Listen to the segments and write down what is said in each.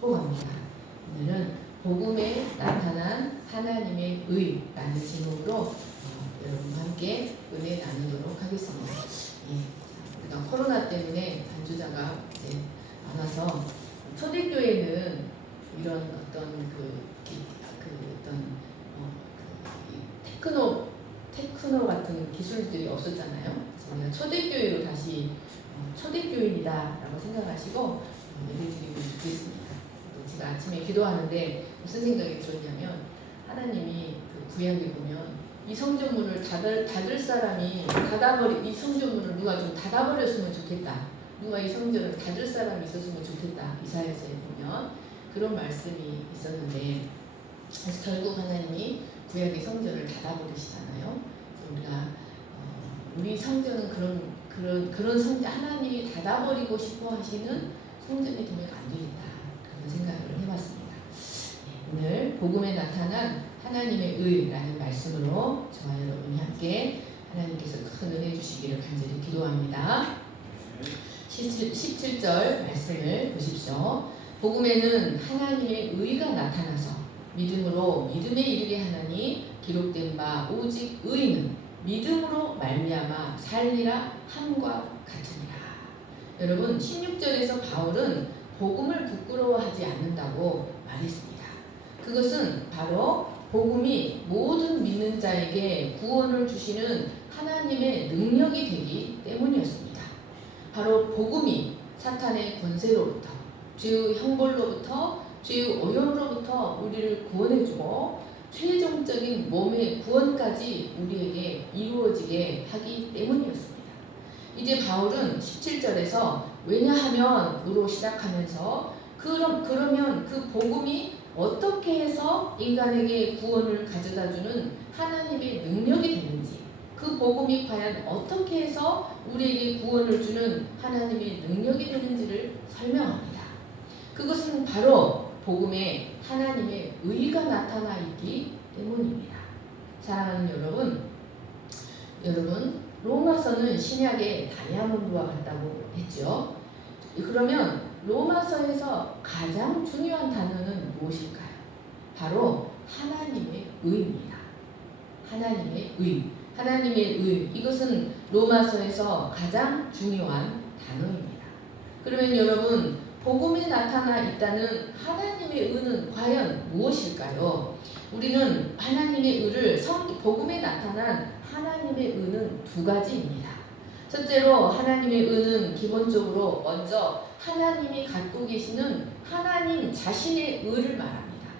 축복합니다. 오늘은 복음에 나타난 하나님의 의라는 제목으로 여러분과 함께 은혜 나누도록 하겠습니다. 우리가 코로나 때문에 반주자가 많아서 초대교회는 이런 어떤 테크노 같은 기술들이 없었잖아요. 그래서 우리가 초대교회로 다시 초대교회이다라고 생각하시고 예배드리면 좋겠습니다. 제가 아침에 기도하는데 무슨 생각이 들었냐면 하나님이 그 구약에 보면 이 성전문을 닫을 사람이 이 성전문을 누가 좀 닫아버렸으면 좋겠다. 누가 이 성전을 닫을 사람이 있었으면 좋겠다. 이사야서에 보면 그런 말씀이 있었는데 그래서 결국 하나님이 구약의 성전을 닫아버리시잖아요. 우리가 우리 성전은 그런 성전 하나님이 닫아버리고 싶어 하시는 성전이 되면 안 되겠다. 그런 생각을 해봤습니다. 오늘 복음에 나타난 하나님의 의라는 말씀으로 저와 여러분이 함께 하나님께서 큰 은혜 주시기를 간절히 기도합니다. 17절 말씀을 보십시오. 복음에는 하나님의 의가 나타나서 믿음으로 믿음에 이르게 하나니 기록된 바 오직 의는 믿음으로 말미암아 살리라 함과 같으니라. 여러분 16절에서 바울은 복음을 부끄러워하지 않는다고 말했습니다. 그것은 바로 복음이 모든 믿는 자에게 구원을 주시는 하나님의 능력이 되기 때문이었습니다. 바로 복음이 사탄의 권세로부터 죄의 형벌로부터 죄의 오염으로부터 우리를 구원해주고 최종적인 몸의 구원까지 우리에게 이루어지게 하기 때문이었습니다. 이제 바울은 17절에서 왜냐하면 으로 시작하면서 그러면 그 복음이 어떻게 해서 인간에게 구원을 가져다주는 하나님의 능력이 되는지 그 복음이 과연 어떻게 해서 우리에게 구원을 주는 하나님의 능력이 되는지를 설명합니다. 그것은 바로 복음에 하나님의 의가 나타나 있기 때문입니다. 사랑하는 여러분 로마서는 신약의 다이아몬드와 같다고 했죠. 그러면 로마서에서 가장 중요한 단어는 무엇일까요? 바로 하나님의 의입니다. 하나님의 의. 하나님의 의. 이것은 로마서에서 가장 중요한 단어입니다. 그러면 여러분 복음에 나타나 있다는 하나님의 의는 과연 무엇일까요? 우리는 하나님의 의를 복음에 나타난 하나님의 의는 두 가지입니다. 첫째로 하나님의 의는 기본적으로 먼저 하나님이 갖고 계시는 하나님 자신의 의를 말합니다.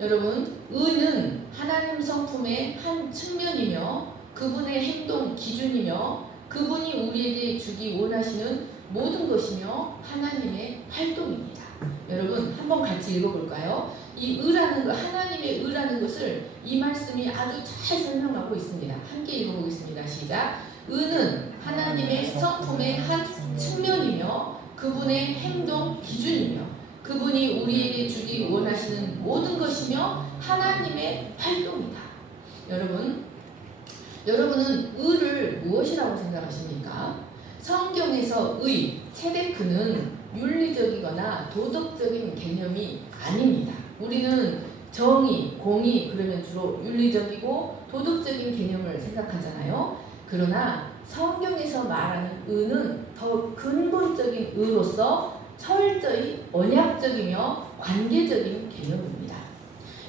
여러분, 의는 하나님 성품의 한 측면이며 그분의 행동 기준이며 그분이 우리에게 주기 원하시는 모든 것이며 하나님의 활동입니다. 여러분 한번 같이 읽어볼까요? 이 의라는 것, 하나님의 의라는 것을 이 말씀이 아주 잘 설명하고 있습니다. 함께 읽어보겠습니다. 시작. 의는 하나님의 성품의 한 측면이며 그분의 행동 기준이며 그분이 우리에게 주기 원하시는 모든 것이며 하나님의 활동이다. 여러분은 의를 무엇이라고 생각하십니까? 성경에서 의, 체데크는 윤리적이거나 도덕적인 개념이 아닙니다. 우리는 정의, 공의 그러면 주로 윤리적이고 도덕적인 개념을 생각하잖아요. 그러나 성경에서 말하는 의는 더 근본적인 의로서 철저히 언약적이며 관계적인 개념입니다.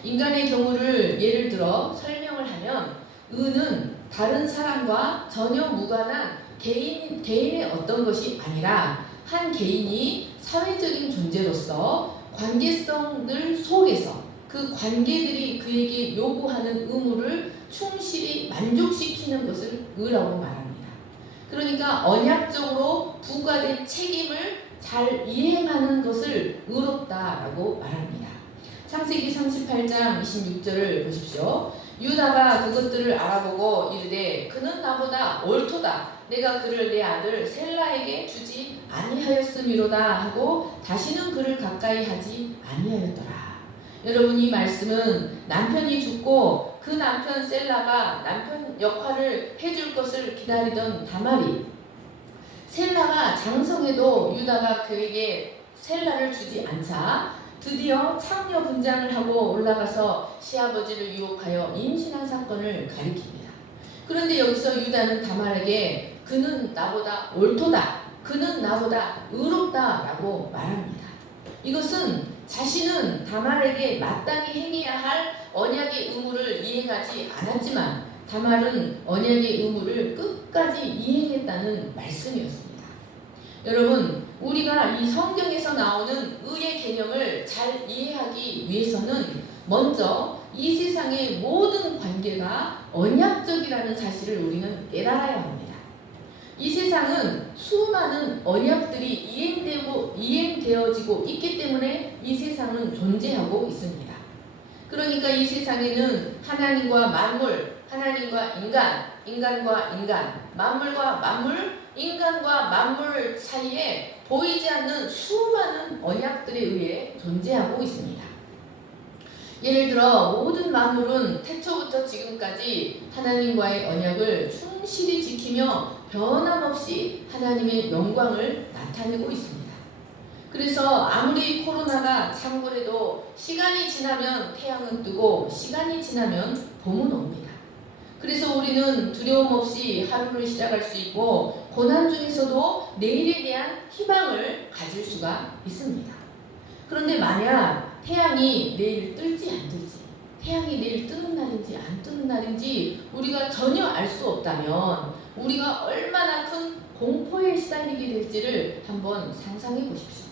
인간의 경우를 예를 들어 설명을 하면 의는 다른 사람과 전혀 무관한 개인의 어떤 것이 아니라 한 개인이 사회적인 존재로서 관계성들 속에서 그 관계들이 그에게 요구하는 의무를 충실히 만족시키는 것을 의라고 말합니다. 그러니까 언약적으로 부과된 책임을 잘 이행하는 것을 의롭다라고 말합니다. 창세기 38장 26절을 보십시오. 유다가 그것들을 알아보고 이르되 그는 나보다 옳도다. 내가 그를 내 아들 셀라에게 주지 아니하였음이로다 하고 다시는 그를 가까이 하지 아니하였더라. 여러분 이 말씀은 남편이 죽고 그 남편 셀라가 남편 역할을 해줄 것을 기다리던 다말이 셀라가 장성해도 유다가 그에게 셀라를 주지 않자 드디어 창녀 분장을 하고 올라가서 시아버지를 유혹하여 임신한 사건을 가리킵니다. 그런데 여기서 유다는 다말에게 그는 나보다 옳도다, 그는 나보다 의롭다 라고 말합니다. 이것은 자신은 다말에게 마땅히 행해야 할 언약의 의무를 이행하지 않았지만 다말은 언약의 의무를 끝까지 이행했다는 말씀이었습니다. 여러분, 우리가 이 성경에서 나오는 의의 개념을 잘 이해하기 위해서는 먼저 이 세상의 모든 관계가 언약적이라는 사실을 우리는 깨달아야 합니다. 이 세상은 수많은 언약들이 이행되어지고 있기 때문에 이 세상은 존재하고 있습니다. 그러니까 이 세상에는 하나님과 만물, 하나님과 인간, 인간과 인간, 만물과 만물, 인간과 만물 사이에 보이지 않는 수많은 언약들에 의해 존재하고 있습니다. 예를 들어 모든 만물은 태초부터 지금까지 하나님과의 언약을 충실히 지키며 변함없이 하나님의 영광을 나타내고 있습니다. 그래서 아무리 코로나가 창궐해도 시간이 지나면 태양은 뜨고 시간이 지나면 봄은 옵니다. 그래서 우리는 두려움 없이 하루를 시작할 수 있고 고난 중에서도 내일에 대한 희망을 가질 수가 있습니다. 그런데 만약 태양이 내일 뜰지 안 뜰지, 태양이 내일 뜨는 날인지 안 뜨는 날인지 우리가 전혀 알 수 없다면 우리가 얼마나 큰 공포에 시달리게 될지를 한번 상상해 보십시오.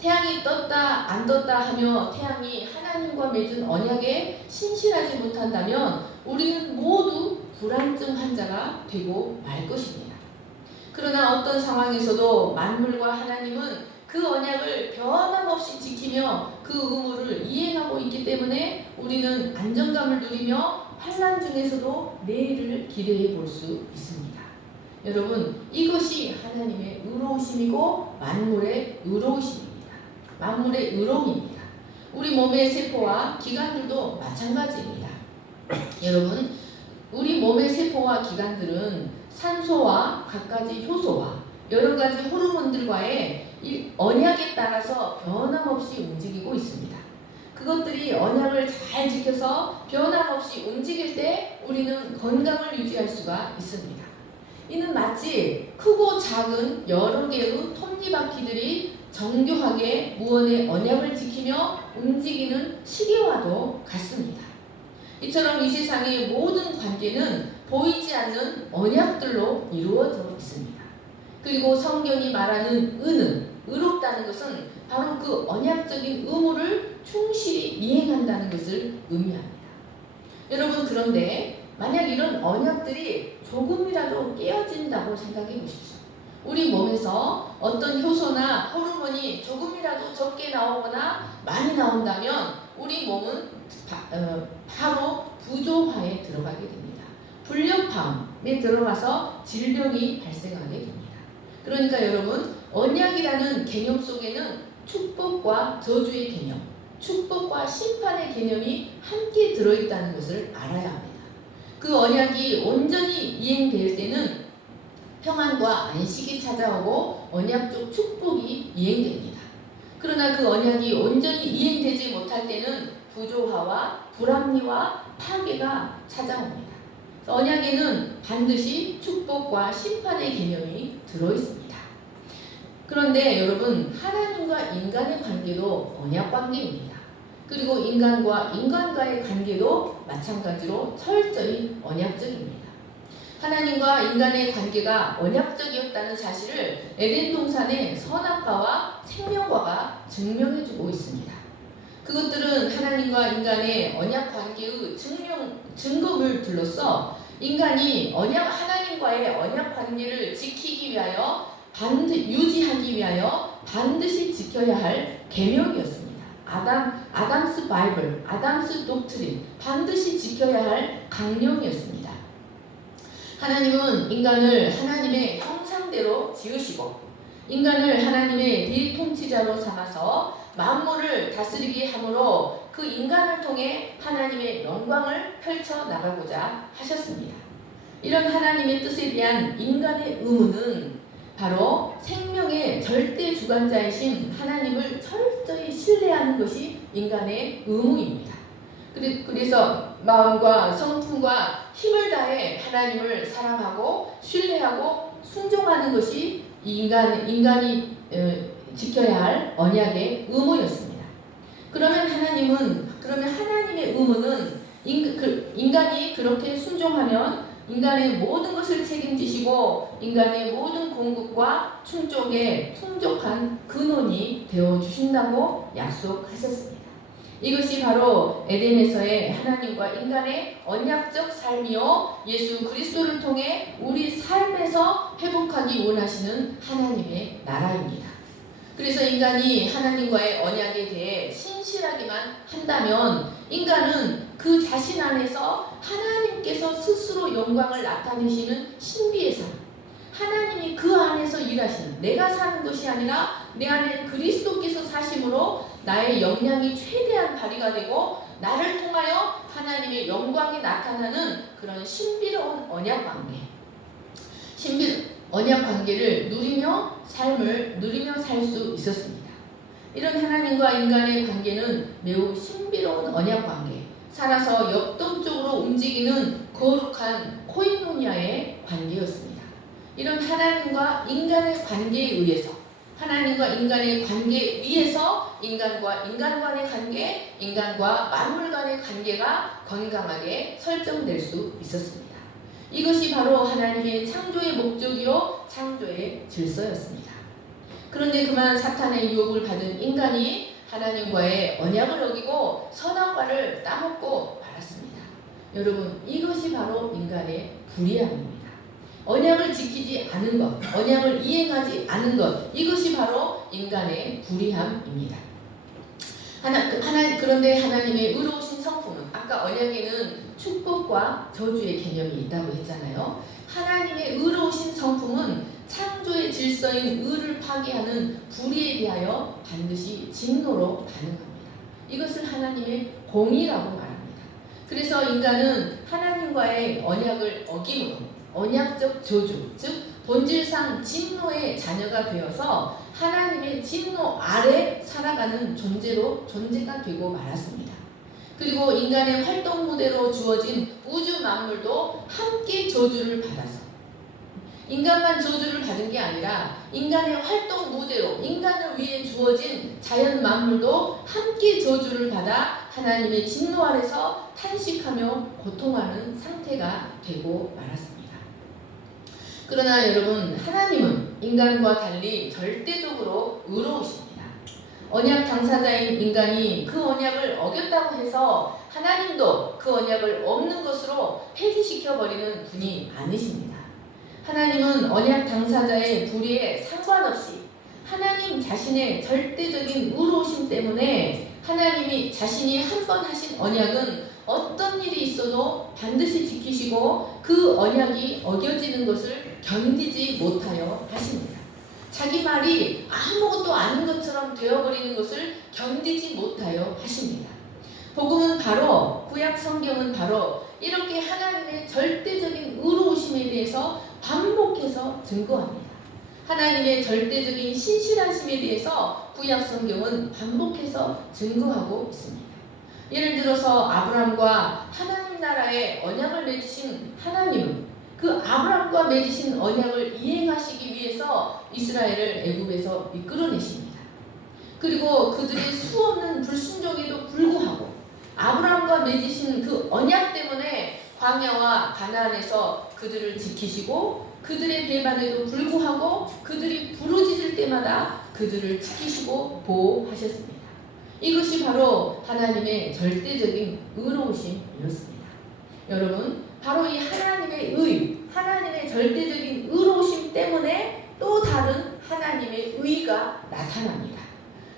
태양이 떴다 안 떴다 하며 태양이 하나님과 맺은 언약에 신실하지 못한다면 우리는 모두 불안증 환자가 되고 말 것입니다. 그러나 어떤 상황에서도 만물과 하나님은 그 언약을 변함없이 지키며 그 의무를 이행하고 있기 때문에 우리는 안정감을 누리며 환난 중에서도 내일을 기대해 볼 수 있습니다. 여러분, 이것이 하나님의 의로우심이고 만물의 의로우심입니다. 만물의 의로움입니다. 우리 몸의 세포와 기관들도 마찬가지입니다. 여러분, 우리 몸의 세포와 기관들은 산소와 갖가지 효소와 여러 가지 호르몬들과의 이 언약에 따라서 변함없이 움직이고 있습니다. 그것들이 언약을 잘 지켜서 변함없이 움직일 때 우리는 건강을 유지할 수가 있습니다. 이는 마치 크고 작은 여러 개의 톱니바퀴들이 정교하게 무언의 언약을 지키며 움직이는 시계와도 같습니다. 이처럼 이 세상의 모든 관계는 보이지 않는 언약들로 이루어져 있습니다. 그리고 성경이 말하는 의는, 의롭다는 것은 바로 그 언약적인 의무를 충실히 이행한다는 것을 의미합니다. 여러분, 그런데 만약 이런 언약들이 조금이라도 깨어진다고 생각해 보십시오. 우리 몸에서 어떤 효소나 호르몬이 조금이라도 적게 나오거나 많이 나온다면 우리 몸은 바로 부조화에 들어가게 됩니다. 불협화음에 들어가서 질병이 발생하게 됩니다. 그러니까 여러분, 언약이라는 개념 속에는 축복과 저주의 개념, 축복과 심판의 개념이 함께 들어있다는 것을 알아야 합니다. 그 언약이 온전히 이행될 때는 평안과 안식이 찾아오고 언약적 축복이 이행됩니다. 그러나 그 언약이 온전히 이행되지 못할 때는 부조화와 불합리와 파괴가 찾아옵니다. 언약에는 반드시 축복과 심판의 개념이 들어있습니다. 그런데 여러분, 하나님과 인간의 관계도 언약 관계입니다. 그리고 인간과 인간과의 관계도 마찬가지로 철저히 언약적입니다. 하나님과 인간의 관계가 언약적이었다는 사실을 에덴 동산의 선악과와 생명과가 증명해주고 있습니다. 그것들은 하나님과 인간의 언약 관계의 증거물 들로서 인간이 하나님과의 언약 관계를 지키기 위하여 유지하기 위하여 반드시 지켜야 할 계명이었습니다. 아담스 바이블, 아담스 독트린, 반드시 지켜야 할 강령이었습니다. 하나님은 인간을 하나님의 형상대로 지으시고 인간을 하나님의 대통치자로 삼아서 만물을 다스리게 함으로 그 인간을 통해 하나님의 영광을 펼쳐나가고자 하셨습니다. 이런 하나님의 뜻에 대한 인간의 의무는 바로 생명의 절대 주관자이신 하나님을 철저히 신뢰하는 신뢰하는 것이 인간의 의무입니다. 그래서 마음과 성품과 힘을 다해 하나님을 사랑하고 신뢰하고 순종하는 것이 인간이 지켜야 할 언약의 의무였습니다. 그러면 하나님의 의무는 인간이 그렇게 순종하면 인간의 모든 것을 책임지시고 인간의 모든 공급과 충족에 풍족한 근원이 되어주신다고 약속하셨습니다. 이것이 바로 에덴에서의 하나님과 인간의 언약적 삶이요 예수 그리스도를 통해 우리 삶에서 회복하기 원하시는 하나님의 나라입니다. 그래서 인간이 하나님과의 언약에 대해 신실하기만 한다면 인간은 그 자신 안에서 하나님께서 스스로 영광을 나타내시는 신비의 삶, 하나님이 그 안에서 일하시는, 내가 사는 것이 아니라 내 안에 그리스도께서 사심으로 나의 역량이 최대한 발휘가 되고 나를 통하여 하나님의 영광이 나타나는 그런 신비로운 언약 관계를 누리며 살 수 있었습니다. 이런 하나님과 인간의 관계는 매우 신비로운 언약 관계, 살아서 역동적으로 움직이는 거룩한 코이노니아의 관계였습니다. 이런 하나님과 인간의 관계에 의해서, 하나님과 인간의 관계 위에서 인간과 인간 간의 관계, 인간과 만물 간의 관계가 건강하게 설정될 수 있었습니다. 이것이 바로 하나님의 창조의 목적이요 창조의 질서였습니다. 그런데 그만 사탄의 유혹을 받은 인간이 하나님과의 언약을 어기고 선악과를 따먹고 말았습니다. 여러분, 이것이 바로 인간의 불의함입니다. 언약을 지키지 않은 것, 언약을 이행하지 않은 것, 이것이 바로 인간의 불의함입니다. 그런데 하나님의 의로우신 성품은, 아까 언약에는 축복과 저주의 개념이 있다고 했잖아요. 하나님의 의로우신 성품은 창조의 질서인 의를 파괴하는 불의에 대하여 반드시 진노로 반응합니다. 이것을 하나님의 공의라고 말합니다. 그래서 인간은 하나님과의 언약을 어김으로 언약적 저주, 즉 본질상 진노의 자녀가 되어서 하나님의 진노 아래 살아가는 존재가 되고 말았습니다. 그리고 인간의 활동 무대로 주어진 우주 만물도 함께 저주를 받아서, 인간만 저주를 받은 게 아니라 인간의 활동 무대로 인간을 위해 주어진 자연 만물도 함께 저주를 받아 하나님의 진노 아래서 탄식하며 고통하는 상태가 되고 말았습니다. 그러나 여러분, 하나님은 인간과 달리 절대적으로 의로우십니다. 언약 당사자인 인간이 그 언약을 어겼다고 해서 하나님도 그 언약을 없는 것으로 폐기시켜버리는 분이 아니십니다. 하나님은 언약 당사자의 불의에 상관없이 하나님 자신의 절대적인 의로우심 때문에 하나님이 자신이 한 번 하신 언약은 어떤 일이 있어도 반드시 지키시고 그 언약이 어겨지는 것을 견디지 못하여 하십니다. 자기 말이 아무것도 아닌 것처럼 되어버리는 것을 견디지 못하여 하십니다. 복음은 바로, 구약 성경은 바로 이렇게 하나님의 절대적인 의로우심에 대해서 반복해서 증거합니다. 하나님의 절대적인 신실하심에 대해서 구약 성경은 반복해서 증거하고 있습니다. 예를 들어서 아브라함과 하나님 나라의 언약을 맺으신 하나님은 그 아브라함과 맺으신 언약을 이행하시기 위해서 이스라엘을 애굽에서 이끌어내십니다. 그리고 그들의 수없는 불순종에도 불구하고 아브라함과 맺으신 그 언약 때문에 광야와 가나안에서 그들을 지키시고, 그들의 배반에도 불구하고 그들이 부르짖을 때마다 그들을 지키시고 보호하셨습니다. 이것이 바로 하나님의 절대적인 의로우심이었습니다. 여러분, 바로 이 하나님의 절대적인 의로우심 때문에 또 다른 하나님의 의가 나타납니다.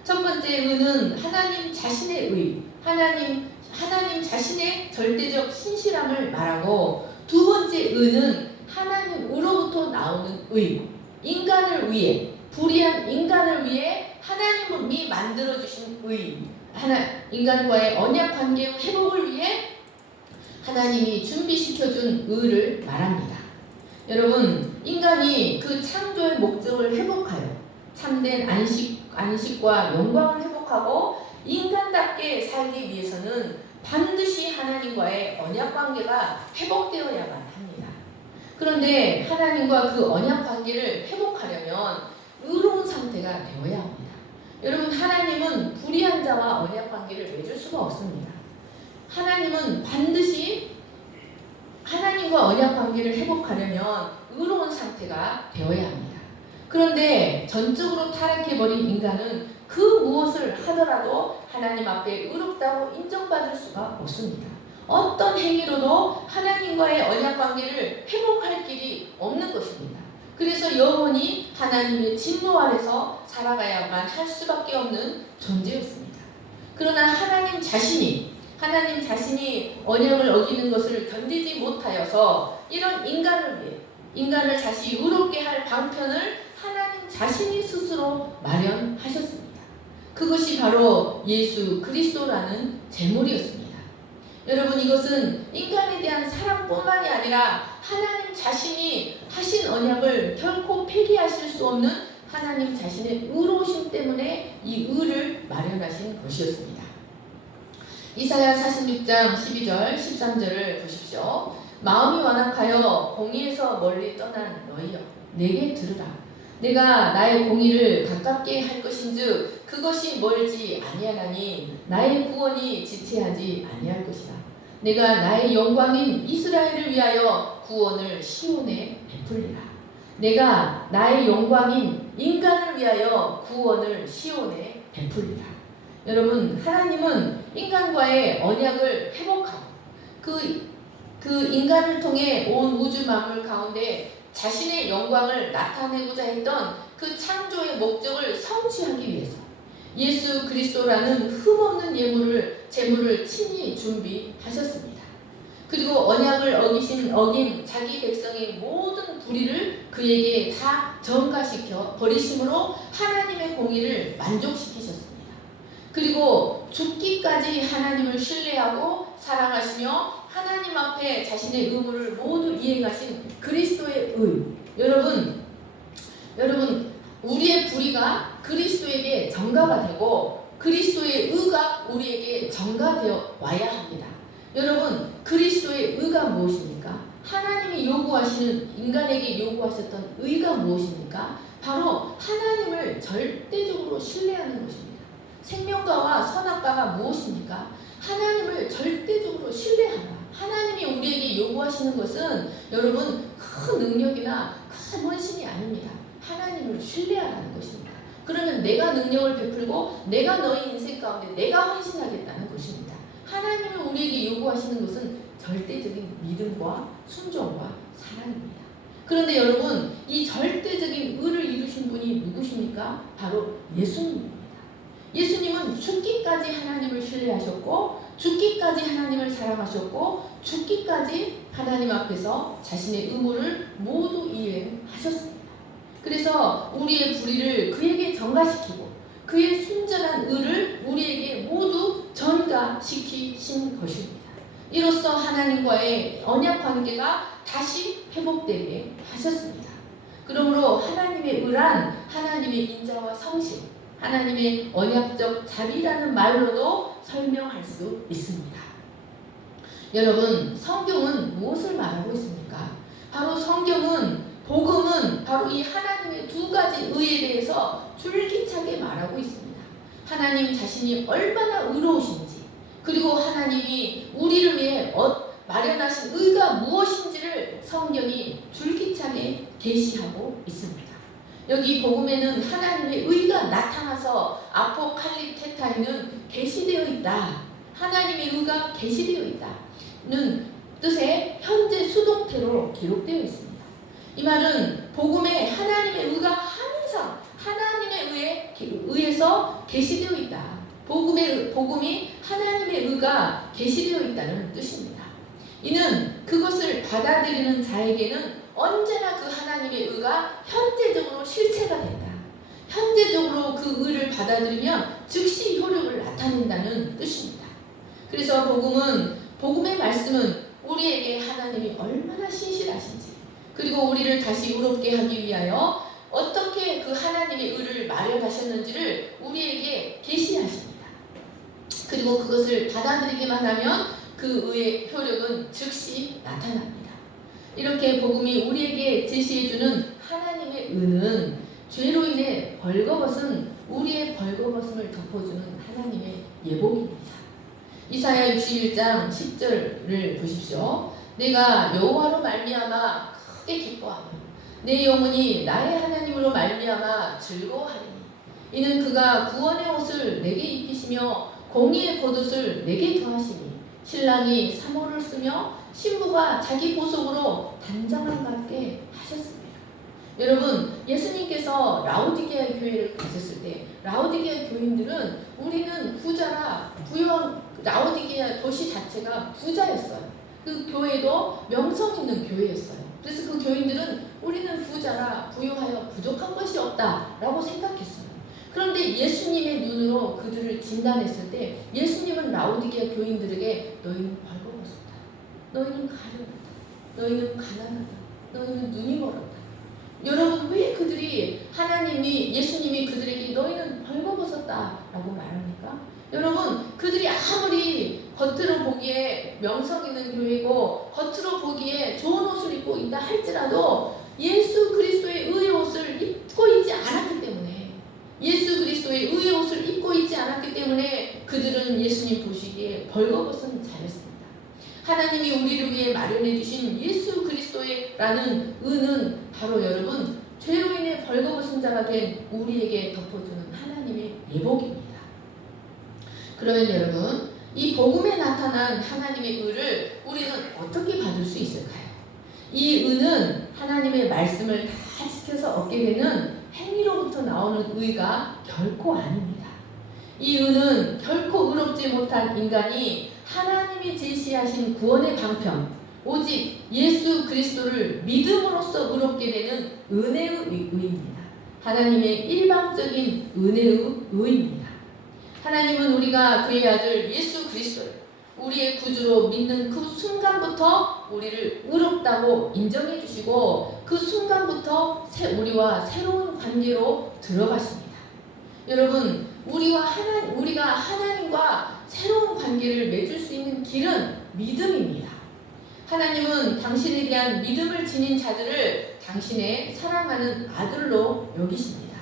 첫 번째 의는 하나님 자신의 의, 하나님 자신의 절대적 신실함을 말하고, 두 번째 의는 하나님으로부터 나오는 의, 인간을 위해, 불의한 인간을 위해 하나님이 만들어주신 의, 인간과의 언약 관계의 회복을 위해 하나님이 준비시켜준 의를 말합니다. 여러분, 인간이 그 창조의 목적을 회복하여 참된 안식과 영광을 회복하고 인간답게 살기 위해서는 반드시 하나님과의 언약 관계가 회복되어야만 합니다. 그런데 하나님과 그 언약 관계를 회복하려면 의로운 상태가 되어야 합니다. 여러분, 하나님은 불의한 자와 언약 관계를 맺을 수가 없습니다. 하나님은 반드시 하나님과 언약 관계를 회복하려면 의로운 상태가 되어야 합니다. 그런데 전적으로 타락해버린 인간은 그 무엇을 하더라도 하나님 앞에 의롭다고 인정받을 수가 없습니다. 어떤 행위로도 하나님과의 언약 관계를 회복할 길이 없는 것입니다. 그래서 영원히 하나님의 진노 아래서 살아가야만 할 수밖에 없는 존재였습니다. 그러나 하나님 자신이 언약을 어기는 것을 견디지 못하여서 이런 인간을 위해 인간을 다시 의롭게 할 방편을 하나님 자신이 스스로 마련하셨습니다. 그것이 바로 예수 그리스도라는 제물이었습니다. 여러분, 이것은 인간에 대한 사랑뿐만이 아니라 하나님 자신이 하신 언약을 결코 폐기하실 수 없는 하나님 자신의 의로우심 때문에 이 의를 마련하신 것이었습니다. 이사야 46장 12절 13절을 보십시오. 마음이 완악하여 공의에서 멀리 떠난 너희여, 내게 들으라. 내가 나의 공의를 가깝게 할 것인즉 그것이 멀지 아니하나니 나의 구원이 지체하지 아니할 것이다. 내가 나의 영광인 이스라엘을 위하여 구원을 시온에 베풀리라. 내가 나의 영광인 인간을 위하여 구원을 시온에 베풀리라. 여러분, 하나님은 인간과의 언약을 회복하고 그 인간을 통해 온 우주 만물 가운데 자신의 영광을 나타내고자 했던 그 창조의 목적을 성취하기 위해서 예수 그리스도라는 흠없는 제물을 친히 준비하셨습니다. 그리고 언약을 어긴 자기 백성의 모든 불의를 그에게 다 전가시켜 버리심으로 하나님의 공의를 만족시키셨습니다. 그리고 죽기까지 하나님을 신뢰하고 사랑하시며 하나님 앞에 자신의 의무를 모두 이행하신 그리스도의 의. 여러분, 우리의 불의가 그리스도에게 전가가 되고 그리스도의 의가 우리에게 전가되어 와야 합니다. 여러분, 그리스도의 의가 무엇입니까? 하나님이 인간에게 요구하셨던 의가 무엇입니까? 바로 하나님을 절대적으로 신뢰하는 것입니다. 생명과와 선악과가 무엇입니까? 하나님을 절대적으로 신뢰하라. 하나님이 우리에게 요구하시는 것은 여러분 큰 능력이나 큰 헌신이 아닙니다. 하나님을 신뢰하라는 것입니다. 그러면 내가 능력을 베풀고 내가 너희 인생 가운데 내가 헌신하겠다는 것입니다. 하나님이 우리에게 요구하시는 것은 절대적인 믿음과 순종과 사랑입니다. 그런데 여러분, 이 절대적인 의를 이루신 분이 누구십니까? 바로 예수님입니다. 예수님은 죽기까지 하나님을 신뢰하셨고 죽기까지 하나님을 사랑하셨고 죽기까지 하나님 앞에서 자신의 의무를 모두 이행하셨습니다. 그래서 우리의 불의를 그에게 전가시키고 그의 순전한 의를 우리에게 모두 전가시키신 것입니다. 이로써 하나님과의 언약 관계가 다시 회복되게 하셨습니다. 그러므로 하나님의 의란 하나님의 인자와 성실, 하나님의 언약적 자비라는 말로도 설명할 수 있습니다. 여러분, 성경은 무엇을 말하고 있습니까? 바로 복음은 바로 이 하나님의 두 가지 의에 대해서 줄기차게 말하고 있습니다. 하나님 자신이 얼마나 의로우신지, 그리고 하나님이 우리를 위해 마련하신 의가 무엇인지를 성경이 줄기차게 계시하고 있습니다. 여기 복음에는 하나님의 의가 나타나서 아포칼립테타에는 계시되어 있다. 하나님의 의가 계시되어 있다는 뜻의 현재 수동태로 기록되어 있습니다. 이 말은 복음에 하나님의 의가 항상 하나님의 의에서 계시되어 있다. 복음이 하나님의 의가 계시되어 있다는 뜻입니다. 이는 그것을 받아들이는 자에게는 언제나 그 하나님의 의가 현재적으로 실체가 된다. 현재적으로 그 의를 받아들이면 즉시 효력을 나타낸다는 뜻입니다. 그래서 복음의 말씀은 우리에게 하나님이 얼마나 신실하신지, 그리고 우리를 다시 의롭게 하기 위하여 어떻게 그 하나님의 의를 마련하셨는지를 우리에게 계시하십니다. 그리고 그것을 받아들이기만 하면 그 의의 효력은 즉시 나타납니다. 이렇게 복음이 우리에게 제시해주는 하나님의 의는 죄로 인해 벌거벗은 우리의 벌거벗음을 덮어주는 하나님의 예복입니다. 이사야 61장 10절을 보십시오. 내가 여호와로 말미암아 크게 기뻐하며 내 영혼이 나의 하나님으로 말미암아 즐거워하리니 이는 그가 구원의 옷을 내게 입히시며 공의의 겉옷을 내게 더하시니 신랑이 사모를 쓰며 신부가 자기 보석으로 단장을 갖게 하셨습니다. 여러분, 예수님께서 라오디게아 교회를 가셨을 때 라오디게아 교인들은 우리는 부자라 부유한 라오디게아 도시 자체가 부자였어요. 그 교회도 명성 있는 교회였어요. 그래서 그 교인들은 우리는 부자라 부유하여 부족한 것이 없다라고 생각했어요. 그런데 예수님의 눈으로 그들을 진단했을 때 예수님은 라오디게아 교인들에게 너희는 벌거벗었다. 너희는 가련하다. 너희는 가난하다. 너희는 눈이 멀었다. 여러분, 왜 그들이 예수님이 그들에게 너희는 벌거벗었다 라고 말합니까? 여러분, 그들이 아무리 겉으로 보기에 명성 있는 교회고 겉으로 보기에 좋은 옷을 입고 있다 할지라도 예수 그리스도의 의의 옷을 입고 있지 않았기 때문에 예수 그리스도의 의의 옷을 입고 있지 않았기 때문에 그들은 예수님 보시기에 벌거벗은 자였습니다. 하나님이 우리를 위해 마련해 주신 예수 그리스도라는 의는 바로 여러분 죄로 인해 벌거벗은 자가 된 우리에게 덮어주는 하나님의 예복입니다. 그러면 여러분, 이 복음에 나타난 하나님의 의를 우리는 어떻게 받을 수 있을까요? 이 의는 하나님의 말씀을 다 지켜서 얻게 되는 행위로부터 나오는 의가 결코 아닙니다. 이 의는 결코 의롭지 못한 인간이 하나님이 제시하신 구원의 방편, 오직 예수 그리스도를 믿음으로써 의롭게 되는 은혜의 의입니다. 하나님의 일방적인 은혜의 의입니다. 하나님은 우리가 그의 아들 예수 그리스도를 우리의 구주로 믿는 그 순간부터 우리를 의롭다고 인정해 주시고 그 순간부터 우리와 새로운 관계로 들어가십니다. 여러분, 우리가 하나님과 새로운 관계를 맺을 수 있는 길은 믿음입니다. 하나님은 당신에 대한 믿음을 지닌 자들을 당신의 사랑하는 아들로 여기십니다.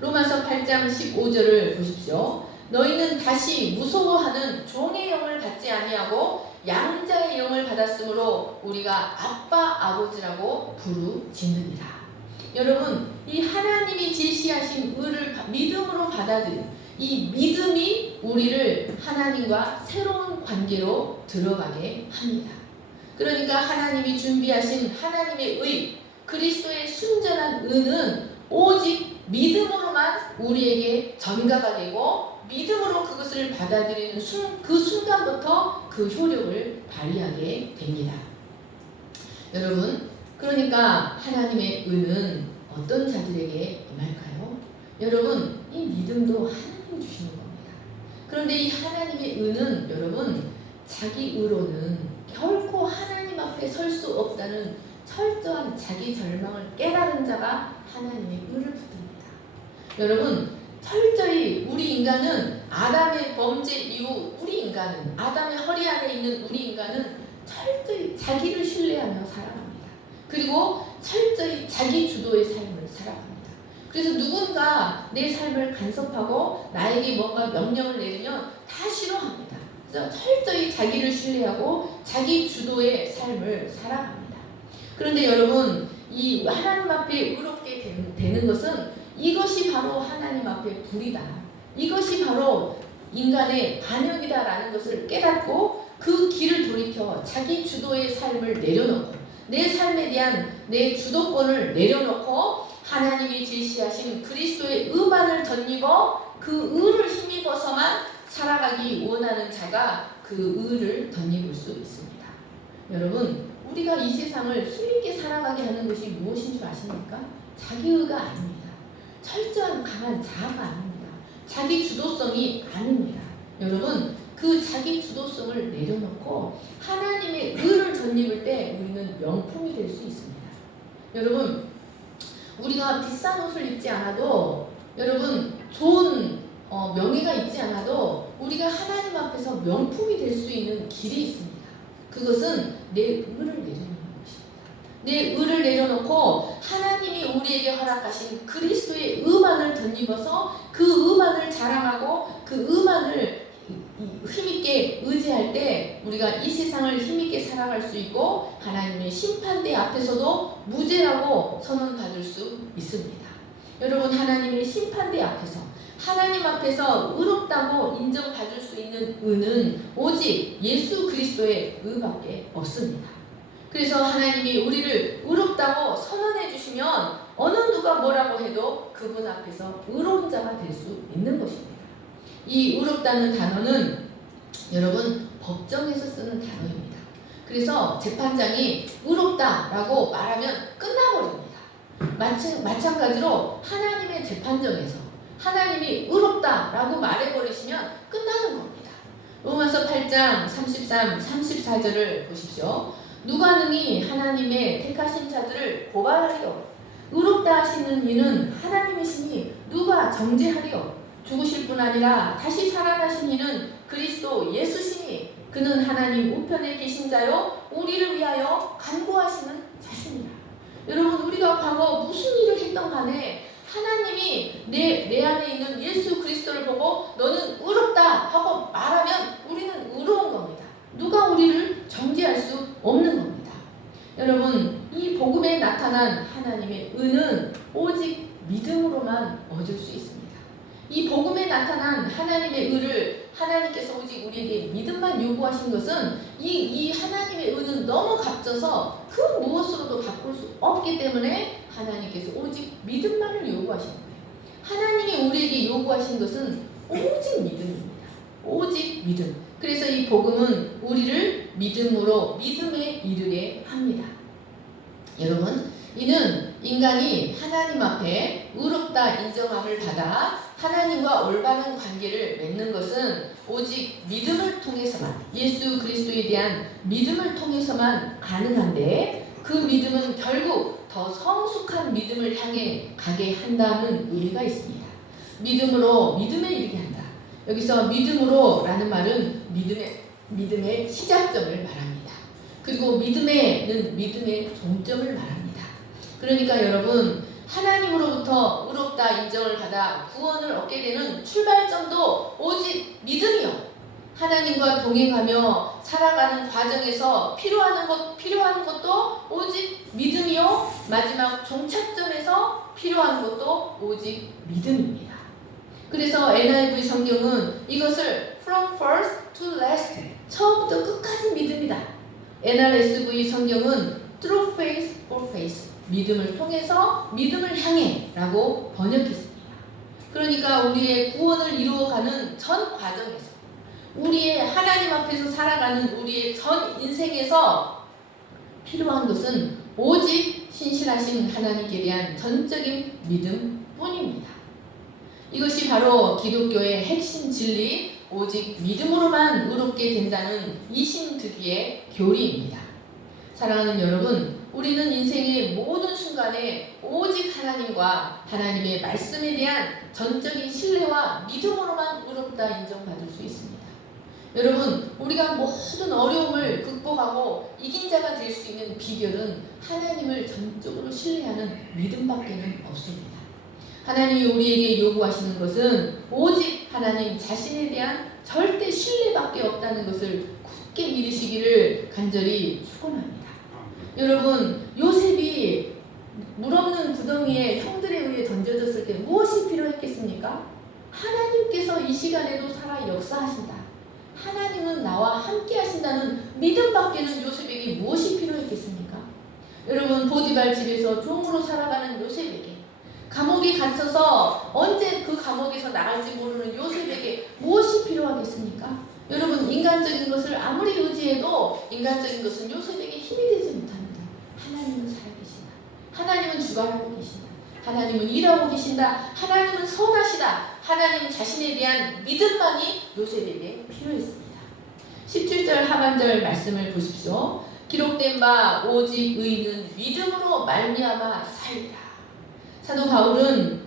로마서 8장 15절을 보십시오. 너희는 다시 무서워하는 종의 영을 받지 아니하고 양자의 영을 받았으므로 우리가 아빠 아버지라고 부르짖느니라. 여러분, 이 하나님이 제시하신 의를 믿음으로 받아들인 이 믿음이 우리를 하나님과 새로운 관계로 들어가게 합니다. 그러니까 하나님이 준비하신 하나님의 의, 그리스도의 순전한 의는 오직 믿음으로만 우리에게 전가가 되고 믿음으로 그것을 받아들이는 그 순간부터 그 효력을 발휘하게 됩니다. 여러분, 그러니까 하나님의 의는 어떤 자들에게 임할까요? 여러분, 이 믿음도 하나님이 주시는 겁니다. 그런데 이 하나님의 의는 여러분, 자기 의로는 결코 하나님 앞에 설 수 없다는 철저한 자기 절망을 깨달은 자가 하나님의 의를 붙듭니다. 여러분, 철저히 우리 인간은 아담의 범죄 이후 아담의 허리 안에 있는 우리 인간은 철저히 자기를 신뢰하며 살아갑니다. 그리고 철저히 자기 주도의 삶을 살아갑니다. 그래서 누군가 내 삶을 간섭하고 나에게 뭔가 명령을 내리면 다 싫어합니다. 그래서 철저히 자기를 신뢰하고 자기 주도의 삶을 살아갑니다. 그런데 여러분, 이 하나님 앞에 의롭게 되는 것은 이것이 바로 하나님 앞에 불이다. 이것이 바로 인간의 반역이다라는 것을 깨닫고 그 길을 돌이켜 자기 주도의 삶을 내려놓고 내 삶에 대한 내 주도권을 내려놓고 하나님이 제시하신 그리스도의 의만을 덧입어 그 의를 힘입어서만 살아가기 원하는 자가 그 의를 덧입을 수 있습니다. 여러분, 우리가 이 세상을 힘있게 살아가게 하는 것이 무엇인 줄 아십니까? 자기의가 아닙니다. 철저한 강한 자아가 아닙니다. 자기 주도성이 아닙니다. 여러분, 그 자기 주도성을 내려놓고 하나님의 의를 덧입을 때 우리는 명품이 될 수 있습니다. 여러분, 우리가 비싼 옷을 입지 않아도 여러분 좋은 명예가 있지 않아도 우리가 하나님 앞에서 명품이 될 수 있는 길이 있습니다. 그것은 내 의를 내려놓는 것입니다. 내 의를 내려놓고 하나님이 우리에게 허락하신 그리스도의 의만을 덧입어서 그 의만을 자랑하고 그 의만을 힘있게 의지할 때 우리가 이 세상을 힘있게 살아갈 수 있고 하나님의 심판대 앞에서도 무죄라고 선언받을 수 있습니다. 여러분, 하나님의 심판대 앞에서 하나님 앞에서 의롭다고 인정받을 수 있는 의는 오직 예수 그리스도의 의밖에 없습니다. 그래서 하나님이 우리를 의롭다고 선언해 주시면 어느 누가 뭐라고 해도 그분 앞에서 의로운 자가 될 수 있는 것입니다. 이 의롭다는 단어는 여러분 법정에서 쓰는 단어입니다. 그래서 재판장이 의롭다라고 말하면 끝나버립니다. 마찬가지로 하나님의 재판정에서 하나님이 의롭다라고 말해버리시면 끝나는 겁니다. 로마서 8장 33, 34절을 보십시오. 누가 능히 하나님의 택하신 자들을 고발하리요? 의롭다 하시는 이는 하나님이시니 누가 정죄하리요? 죽으실 뿐 아니라 다시 살아나신 이는 그리스도 예수시니 그는 하나님 우편에 계신 자요 우리를 위하여 간구하시는 자신이라. 여러분, 우리가 과거 무슨 일을 했던 간에 하나님이 내 안에 있는 예수 그리스도를 보고 너는 의롭다 하고 말하면 우리는 의로운 겁니다. 누가 우리를 정죄할 수 없는 겁니다. 여러분, 이 복음에 나타난 하나님의 의는 오직 믿음으로만 얻을 수 있습니다. 이 복음에 나타난 하나님의 의를 하나님께서 오직 우리에게 믿음만 요구하신 것은 이 하나님의 의는 너무 값져서 그 무엇으로도 바꿀 수 없기 때문에 하나님께서 오직 믿음만을 요구하신 거예요. 하나님이 우리에게 요구하신 것은 오직 믿음입니다. 오직 믿음. 그래서 이 복음은 우리를 믿음으로 믿음에 이르게 합니다. 여러분, 이는 인간이 하나님 앞에 의롭다 인정함을 받아 하나님과 올바른 관계를 맺는 것은 오직 믿음을 통해서만, 예수 그리스도에 대한 믿음을 통해서만 가능한데 그 믿음은 결국 더 성숙한 믿음을 향해 가게 한다는 의미가 있습니다. 믿음으로 믿음에 이르게 한다. 여기서 믿음으로라는 말은 믿음의 시작점을 말합니다. 그리고 믿음에는 믿음의 종점을 말합니다. 그러니까 여러분, 하나님으로부터 의롭다 인정을 받아 구원을 얻게 되는 출발점도 오직 믿음이요. 하나님과 동행하며 살아가는 과정에서 필요한 것도 오직 믿음이요. 마지막 종착점에서 필요한 것도 오직 믿음입니다. 그래서 NIV 성경은 이것을 from first to last, 처음부터 끝까지 믿음이다. NRSV 성경은 through faith for faith, 믿음을 통해서 믿음을 향해 라고 번역했습니다. 그러니까 우리의 구원을 이루어가는 전 과정에서, 우리의 하나님 앞에서 살아가는 우리의 전 인생에서 필요한 것은 오직 신실하신 하나님께 대한 전적인 믿음뿐입니다. 이것이 바로 기독교의 핵심 진리, 오직 믿음으로만 의롭게 된다는 이심득이의 교리입니다. 사랑하는 여러분, 우리는 인생의 모든 순간에 오직 하나님과 하나님의 말씀에 대한 전적인 신뢰와 믿음으로만 의롭다 인정받을 수 있습니다. 여러분, 우리가 모든 어려움을 극복하고 이긴 자가 될 수 있는 비결은 하나님을 전적으로 신뢰하는 믿음밖에는 없습니다. 하나님이 우리에게 요구하시는 것은 오직 하나님 자신에 대한 절대 신뢰밖에 없다는 것을 굳게 믿으시기를 간절히 축원합니다. 여러분, 요셉이 물 없는 구덩이에 형들에 의해 던져졌을 때 무엇이 필요했겠습니까? 하나님께서 이 시간에도 살아 역사하신다, 하나님은 나와 함께 하신다는 믿음밖에는 요셉에게 무엇이 필요했겠습니까? 여러분, 보디발 집에서 종으로 살아가는 요셉에게, 감옥에 갇혀서 언제 그 감옥에서 나갈지 모르는 요셉에게 무엇이 필요하겠습니까? 여러분, 인간적인 것을 아무리 의지해도 인간적인 것은 요셉에게 힘이 되지 못합니다. 하나님은 살아계신다. 하나님은 주관하고 계신다. 하나님은 일하고 계신다. 하나님은 선하시다. 하나님 자신에 대한 믿음만이 요셉에게 필요했습니다. 17절 하반절 말씀을 보십시오. 기록된 바 오직 의인은 믿음으로 말미암아 살리라. 사도 바울은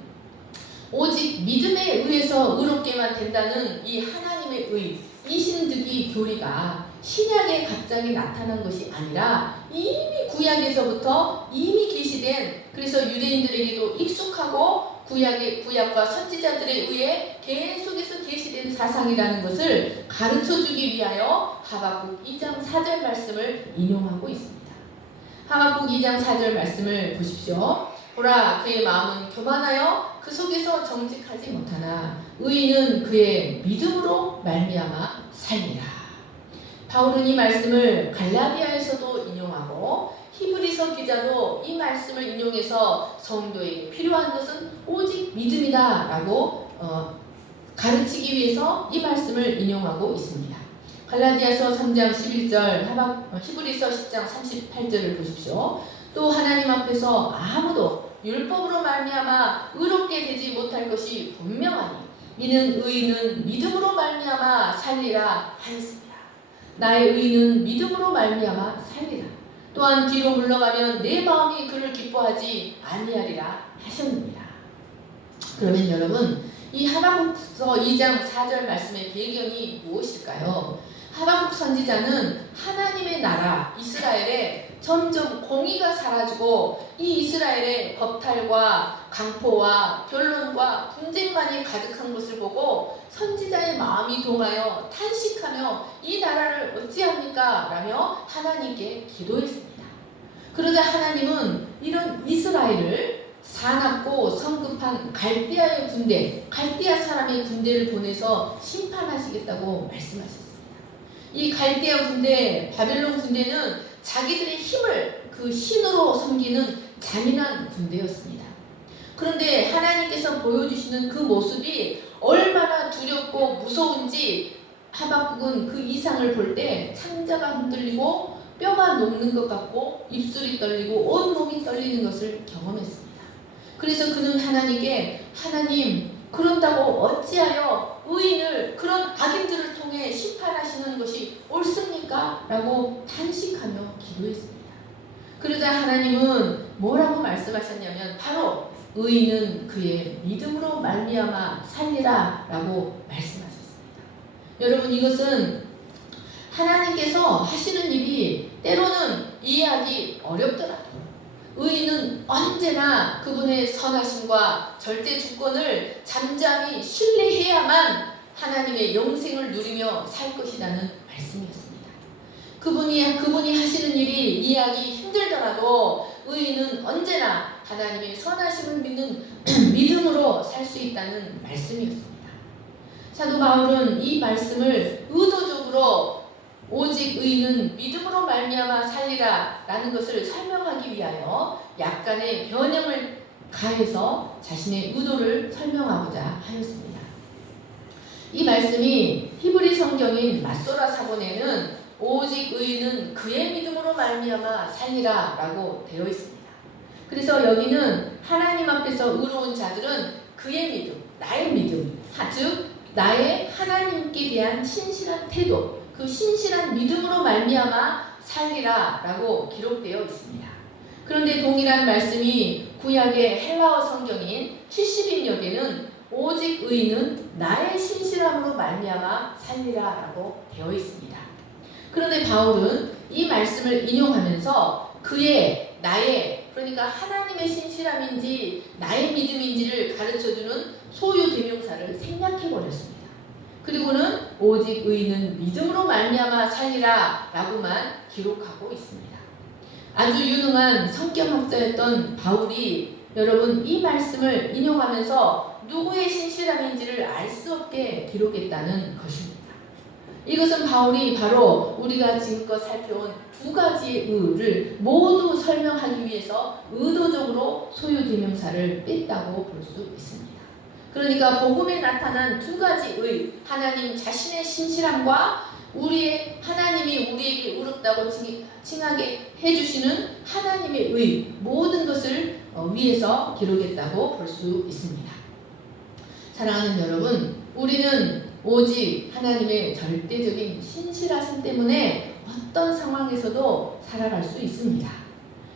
오직 믿음에 의해서 의롭게만 된다는 이 하나님의 의, 이신 유대인들이 교리가 신약에 갑자기 나타난 것이 아니라 이미 구약에서부터 이미 계시된, 그래서 유대인들에게도 익숙하고 구약과 선지자들에 의해 계속해서 계시된 사상이라는 것을 가르쳐주기 위하여 하박국 2장 4절 말씀을 인용하고 있습니다. 하박국 2장 4절 말씀을 보십시오. 보라, 그의 마음은 교만하여 그 속에서 정직하지 못하나 의인은 그의 믿음으로 말미암아 살리라. 바울은 이 말씀을 갈라디아에서도 인용하고 히브리서 기자도 이 말씀을 인용해서 성도에게 필요한 것은 오직 믿음이다 라고 가르치기 위해서 이 말씀을 인용하고 있습니다. 갈라디아서 3장 11절, 히브리서 10장 38절을 보십시오. 또 하나님 앞에서 아무도 율법으로 말미암아 의롭게 되지 못할 것이 분명하니 이는 의인은 믿음으로 말미암아 살리라 하였습니다. 나의 의인은 믿음으로 말미암아 살리라. 또한 뒤로 물러가면 내 마음이 그를 기뻐하지 아니하리라 하셨습니다. 그러면 여러분, 이 하박국서 2장 4절 말씀의 배경이 무엇일까요? 하박국 선지자는 하나님의 나라 이스라엘에 점점 공의가 사라지고 이 이스라엘의 겁탈과 강포와 변론과 분쟁만이 가득한 것을 보고 선지자의 마음이 동하여 탄식하며 이 나라를 어찌합니까? 라며 하나님께 기도했습니다. 그러자 하나님은 이런 이스라엘을 사납고 성급한 갈대아의 군대, 갈대아 사람의 군대를 보내서 심판하시겠다고 말씀하셨습니다. 이 갈대아 군대, 바벨론 군대는 자기들의 힘을 그 신으로 섬기는 잔인한 군대였습니다. 그런데 하나님께서 보여주시는 그 모습이 얼마나 두렵고 무서운지 하박국은 그 이상을 볼 때 창자가 흔들리고 뼈가 녹는 것 같고 입술이 떨리고 온몸이 떨리는 것을 경험했습니다. 그래서 그는 하나님께, 하나님, 그런다고 어찌하여 의인을 그런 악인들을 통해 심판하시는 것이 옳습니까? 라고 탄식하며 기도했습니다. 그러자 하나님은 뭐라고 말씀하셨냐면 바로 의인은 그의 믿음으로 말미암아 살리라 라고 말씀하셨습니다. 여러분, 이것은 하나님께서 하시는 일이 때로는 이해하기 어렵더라도 의인은 언제나 그분의 선하심과 절대 주권을 잠잠히 신뢰해야만 하나님의 영생을 누리며 살 것이라는 말씀이었습니다. 그분이 하시는 일이 이해하기 힘들더라도 의인은 언제나 하나님의 선하심을 믿는 믿음으로 살 수 있다는 말씀이었습니다. 사도 바울은 이 말씀을 의도적으로 오직 의인은 믿음으로 말미암아 살리라 라는 것을 설명하기 위하여 약간의 변형을 가해서 자신의 의도를 설명하고자 하였습니다. 이 말씀이 히브리 성경인 마소라 사본에는 오직 의인은 그의 믿음으로 말미암아 살리라 라고 되어 있습니다. 그래서 여기는 하나님 앞에서 의로운 자들은 그의 믿음, 나의 믿음, 즉 나의 하나님께 대한 신실한 태도, 그 신실한 믿음으로 말미암아 살리라 라고 기록되어 있습니다. 그런데 동일한 말씀이 구약의 헬라어 성경인 70인역에는 오직 의인은 나의 신실함으로 말미암아 살리라 라고 되어 있습니다. 그런데 바울은 이 말씀을 인용하면서 나의 그러니까 하나님의 신실함인지 나의 믿음인지를 가르쳐주는 소유 대명사를 생략해버렸습니다. 그리고는 오직 의인은 믿음으로 말미암아 살리라 라고만 기록하고 있습니다. 아주 유능한 성경학자였던 바울이 여러분 이 말씀을 인용하면서 누구의 신실함인지를 알 수 없게 기록했다는 것입니다. 이것은 바울이 바로 우리가 지금껏 살펴온 두 가지의 의를 모두 설명하기 위해서 의도적으로 소유 대명사를 뺐다고 볼 수 있습니다. 그러니까 복음에 나타난 두 가지 의, 하나님 자신의 신실함과 하나님이 우리에게 의롭다고 칭하게 해주시는 하나님의 의, 모든 것을 위해서 기록했다고 볼 수 있습니다. 사랑하는 여러분, 우리는 오직 하나님의 절대적인 신실하심 때문에 어떤 상황에서도 살아갈 수 있습니다.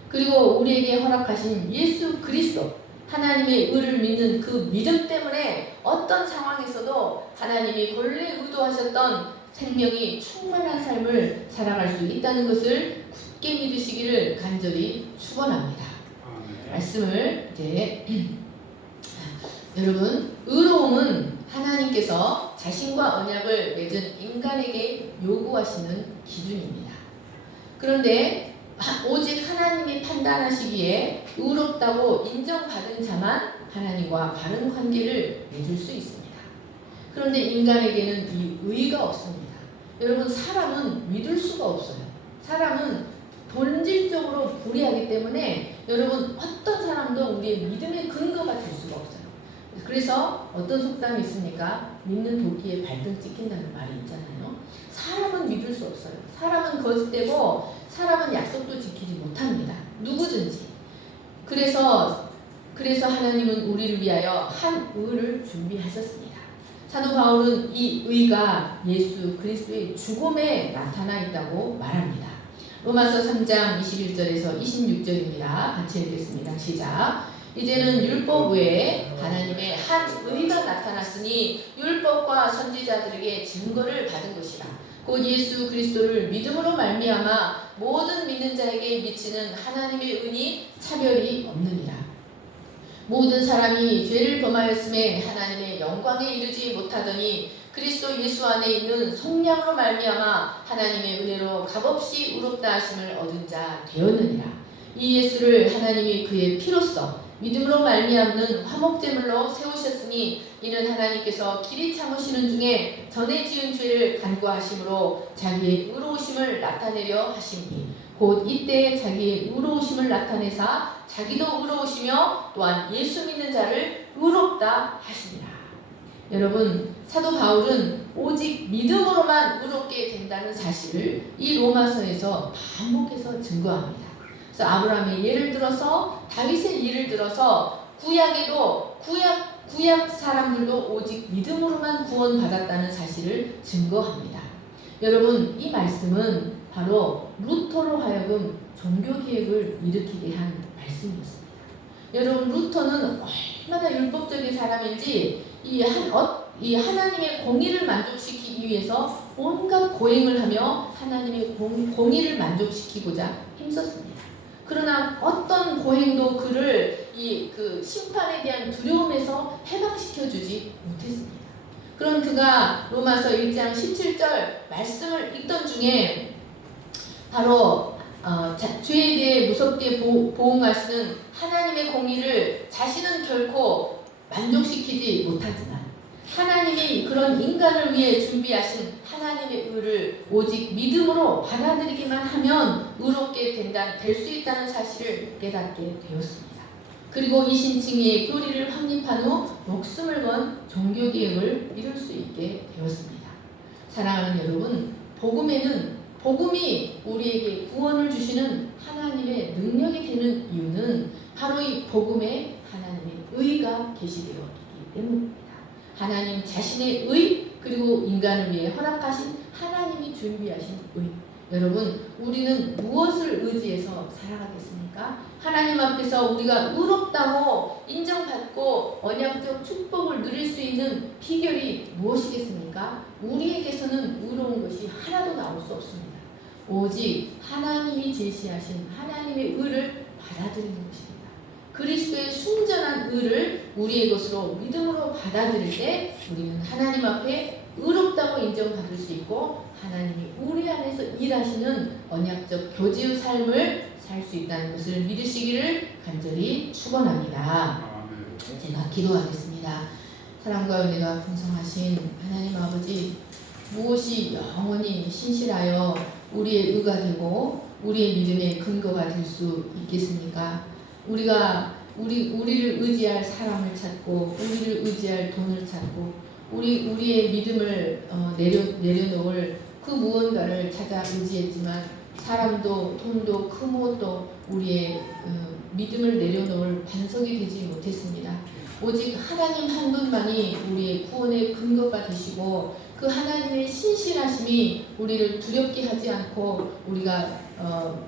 그리고 우리에게 허락하신 예수 그리스도, 하나님의 의를 믿는 그 믿음 때문에 어떤 상황에서도 하나님이 본래 의도하셨던 생명이 충만한 삶을 살아갈 수 있다는 것을 굳게 믿으시기를 간절히 축원합니다. 말씀을 이제 여러분, 의로움은 하나님께서 자신과 언약을 맺은 인간에게 요구하시는 기준입니다. 그런데 오직 하나님이 판단하시기에 의롭다고 인정받은 자만 하나님과 바른 관계를 맺을 수 있습니다. 그런데 인간에게는 이 의의가 없습니다. 여러분, 사람은 믿을 수가 없어요. 사람은 본질적으로 불의하기 때문에 여러분, 어떤 사람도 우리의 믿음의 근거가 될 수가 없어요. 그래서 어떤 속담이 있습니까? 믿는 도끼에 발등 찍힌다는 말이 있잖아요. 사람은 믿을 수 없어요. 사람은 거짓되고 사람은 약속도 지키지 못합니다. 누구든지. 그래서 하나님은 우리를 위하여 한 의를 준비하셨습니다. 사도 바울은 이 의가 예수 그리스도의 죽음에 나타나 있다고 말합니다. 로마서 3장 21절에서 26절입니다. 같이 읽겠습니다. 시작. 이제는 율법 외에 하나님의 한 의가 나타났으니 율법과 선지자들에게 증거를 받은 것이라. 곧 예수 그리스도를 믿음으로 말미암아 모든 믿는 자에게 미치는 하나님의 은이 차별이 없느니라. 모든 사람이 죄를 범하였음에 하나님의 영광에 이르지 못하더니 그리스도 예수 안에 있는 속량으로 말미암아 하나님의 은혜로 값없이 의롭다 하심을 얻은 자 되었느니라. 이 예수를 하나님이 그의 피로써 믿음으로 말미암는 화목제물로 세우셨으니 이는 하나님께서 길이 참으시는 중에 전에 지은 죄를 간구하심으로 자기의 의로우심을 나타내려 하심이니 곧 이때 자기의 의로우심을 나타내사 자기도 의로우시며 또한 예수 믿는 자를 의롭다 하시니라. 여러분, 사도 바울은 오직 믿음으로만 의롭게 된다는 사실을 이 로마서에서 반복해서 증거합니다. 그래서 아브라함의 예를 들어서 다윗의 예를 들어서 구약에도 구약 사람들도 오직 믿음으로만 구원받았다는 사실을 증거합니다. 여러분, 이 말씀은 바로 루터로 하여금 종교개혁을 일으키게 한 말씀이었습니다. 여러분, 루터는 얼마나 율법적인 사람인지 이 하나님의 공의를 만족시키기 위해서 온갖 고행을 하며 하나님의 공의를 만족시키고자 힘썼습니다. 그러나 어떤 고행도 그를 그 심판에 대한 두려움에서 해방시켜주지 못했습니다. 그런 그가 로마서 1장 17절 말씀을 읽던 중에 바로 죄에 대해 무섭게 보응하시는 하나님의 공의를 자신은 결코 만족시키지 못하지만 하나님이 그런 인간을 위해 준비하신 하나님의 의를 오직 믿음으로 받아들이기만 하면 의롭게 될 수 있다는 사실을 깨닫게 되었습니다. 그리고 이신칭의의 교리를 확립한 후 목숨을 건 종교개혁을 이룰 수 있게 되었습니다. 사랑하는 여러분, 복음이 우리에게 구원을 주시는 하나님의 능력이 되는 이유는 바로 이 복음에 하나님의 의가 계시되어 있기 때문입니다. 하나님 자신의 의, 그리고 인간을 위해 허락하신 하나님이 준비하신 의. 여러분, 우리는 무엇을 의지해서 살아가겠습니까? 하나님 앞에서 우리가 의롭다고 인정받고 언약적 축복을 누릴 수 있는 비결이 무엇이겠습니까? 우리에게서는 의로운 것이 하나도 나올 수 없습니다. 오직 하나님이 제시하신 하나님의 의를 받아들이는 것입니다. 그리스도의 순전한 의를 우리의 것으로 믿음으로 받아들일 때 우리는 하나님 앞에 의롭다고 인정받을 수 있고 하나님이 우리 안에서 일하시는 언약적 교제의 삶을 살 수 있다는 것을 믿으시기를 간절히 축원합니다. 제가 기도하겠습니다. 사랑과 은혜가 풍성하신 하나님 아버지, 무엇이 영원히 신실하여 우리의 의가 되고 우리의 믿음의 근거가 될 수 있겠습니까? 우리를 의지할 사람을 찾고 우리를 의지할 돈을 찾고 우리의 믿음을 내려놓을 그 무언가를 찾아 의지했지만 사람도 돈도 그 무엇도 우리의 믿음을 내려놓을 반석이 되지 못했습니다. 오직 하나님 한 분만이 우리의 구원의 근거가 되시고 그 하나님의 신실하심이 우리를 두렵게 하지 않고 우리가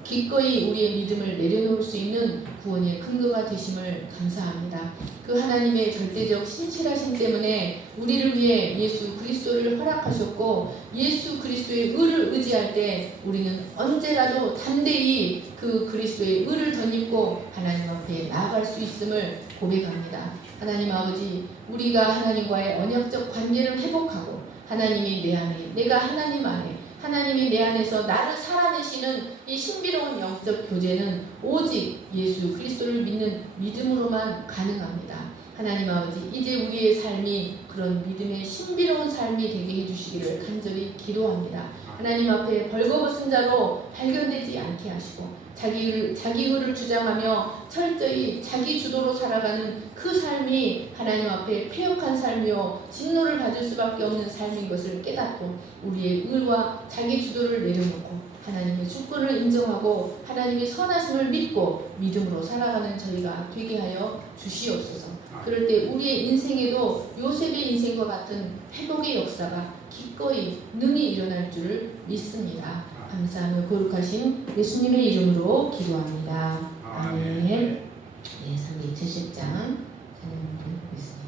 기꺼이 우리의 믿음을 내려놓을 수 있는 구원의 근거가 되심을 감사합니다. 그 하나님의 절대적 신실하심 때문에 우리를 위해 예수 그리스도를 허락하셨고, 예수 그리스도의 의를 의지할 때 우리는 언제라도 담대히 그 그리스도의 의를 덧입고 하나님 앞에 나아갈 수 있음을 고백합니다. 하나님 아버지, 우리가 하나님과의 언약적 관계를 회복하고 하나님이 내 안에, 내가 하나님 안에, 하나님이 내 안에서 나를 살아내시는 이 신비로운 영적 교제는 오직 예수 그리스도를 믿는 믿음으로만 가능합니다. 하나님 아버지, 이제 우리의 삶이 그런 믿음의 신비로운 삶이 되게 해주시기를 간절히 기도합니다. 하나님 앞에 벌거벗은 자로 발견되지 않게 하시고 자기 의를 주장하며 철저히 자기 주도로 살아가는 그 삶이 하나님 앞에 패역한 삶이요 진노를 받을 수밖에 없는 삶인 것을 깨닫고 우리의 의와 자기 주도를 내려놓고 하나님의 주권을 인정하고 하나님의 선하심을 믿고 믿음으로 살아가는 저희가 되게 하여 주시옵소서. 그럴 때 우리의 인생에도 요셉의 인생과 같은 회복의 역사가 기꺼이 능히 일어날 줄을 믿습니다. 감사하며 거룩하신 예수님의 이름으로 기도합니다. 아멘. 네, 370장 찬양을 보겠습니다.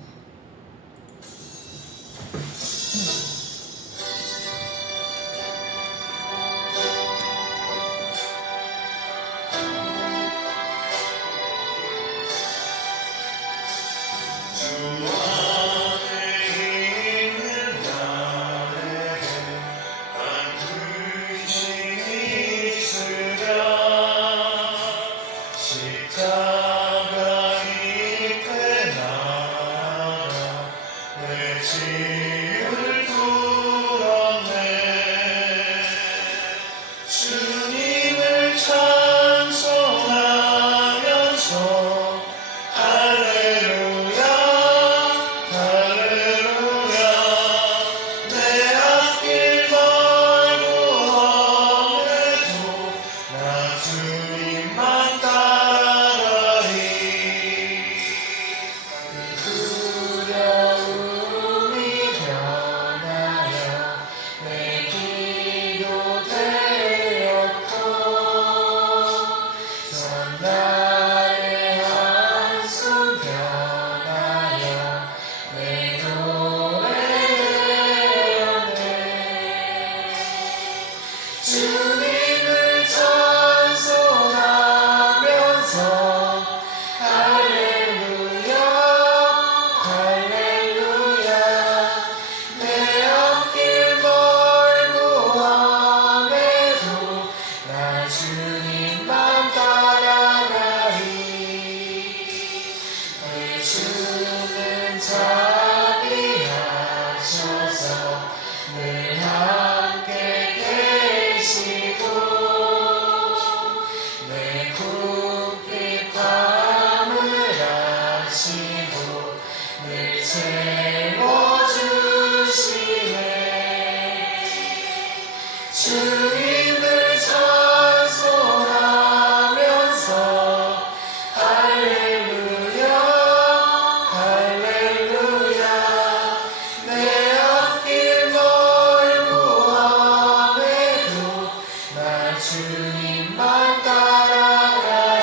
주님만 따라가리.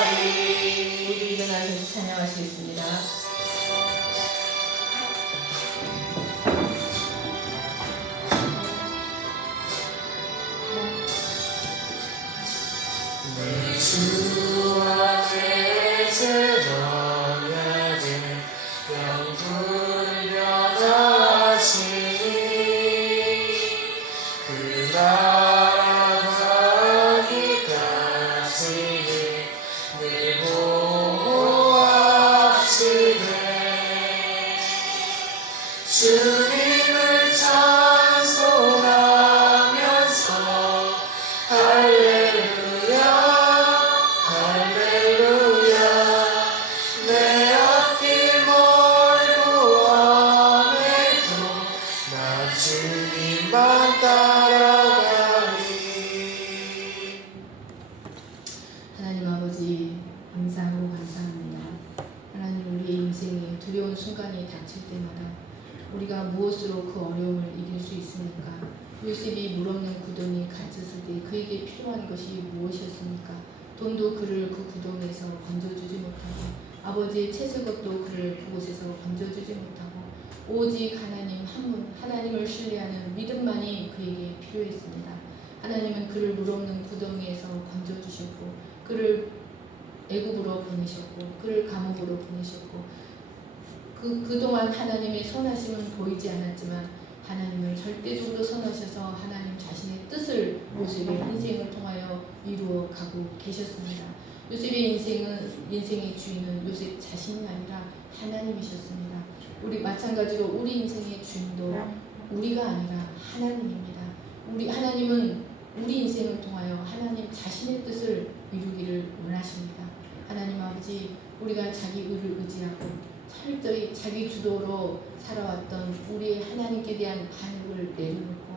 우리가 무엇으로 그 어려움을 이길 수 있습니까? 요셉이 물 없는 구덩이에 갇혔을 때 그에게 필요한 것이 무엇이었습니까? 돈도 그를 그 구덩이에서 건져주지 못하고 아버지의 채색옷도 그를 그곳에서 건져주지 못하고 오직 하나님 한 분, 하나님을 신뢰하는 믿음만이 그에게 필요했습니다. 하나님은 그를 물 없는 구덩이에서 건져주셨고 그를 애굽으로 보내셨고 그를 감옥으로 보내셨고 그동안 하나님의 선하심은 보이지 않았지만 하나님을 절대적으로 선하셔서 하나님 자신의 뜻을 요셉의 인생을 통하여 이루어 가고 계셨습니다. 요셉의 인생의 주인은 요셉 자신이 아니라 하나님이셨습니다. 우리 마찬가지로 우리 인생의 주인도 우리가 아니라 하나님입니다. 하나님은 우리 인생을 통하여 하나님 자신의 뜻을 이루기를 원하십니다. 하나님 아버지, 우리가 자기 의를 의지하고 철저히 자기 주도로 살아왔던 우리의 하나님께 대한 반역을 내려놓고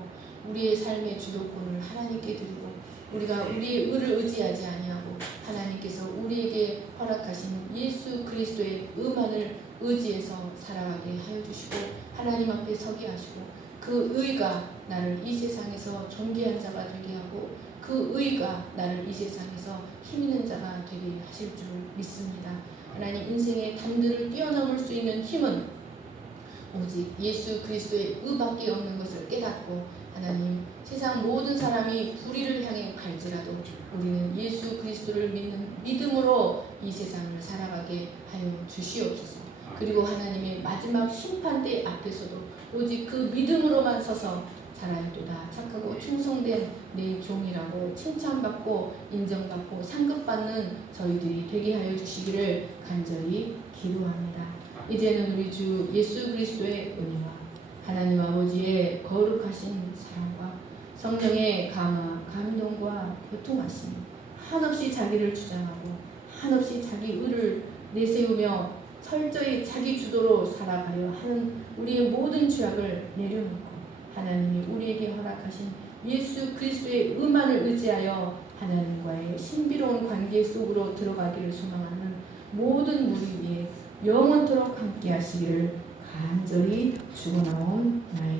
우리의 삶의 주도권을 하나님께 드리고 우리가 우리의 의를 의지하지 아니하고 하나님께서 우리에게 허락하신 예수 그리스도의 의만을 의지해서 살아가게 하여 주시고 하나님 앞에 서게 하시고 그 의가 나를 이 세상에서 존귀한 자가 되게 하고 그 의가 나를 이 세상에서 힘있는 자가 되게 하실 줄 믿습니다. 하나님, 인생의 담들을 뛰어넘을 수 있는 힘은 오직 예수 그리스도의 의밖에 없는 것을 깨닫고 하나님, 세상 모든 사람이 불의를 향해 갈지라도 우리는 예수 그리스도를 믿는 믿음으로 이 세상을 살아가게 하여 주시옵소서. 그리고 하나님의 마지막 심판대 앞에서도 오직 그 믿음으로만 서서 살아야도다. 착하고 충성된 내 종이라고 칭찬받고 인정받고 상급받는 저희들이 되게 하여 주시기를 간절히 기도합니다. 이제는 우리 주 예수 그리스도의 은혜와 하나님 아버지의 거룩하신 사랑과 성령의 감화, 감동과 교통하심, 한없이 자기를 주장하고 한없이 자기 의를 내세우며 철저히 자기 주도로 살아가려 하는 우리의 모든 죄악을 내려놓고 하나님이 우리에게 허락하신 예수 그리스도의 의만을 의지하여 하나님과의 신비로운 관계 속으로 들어가기를 소망하는 모든 무리 위에 영원토록 함께 하시기를 간절히 축원하옵나이다.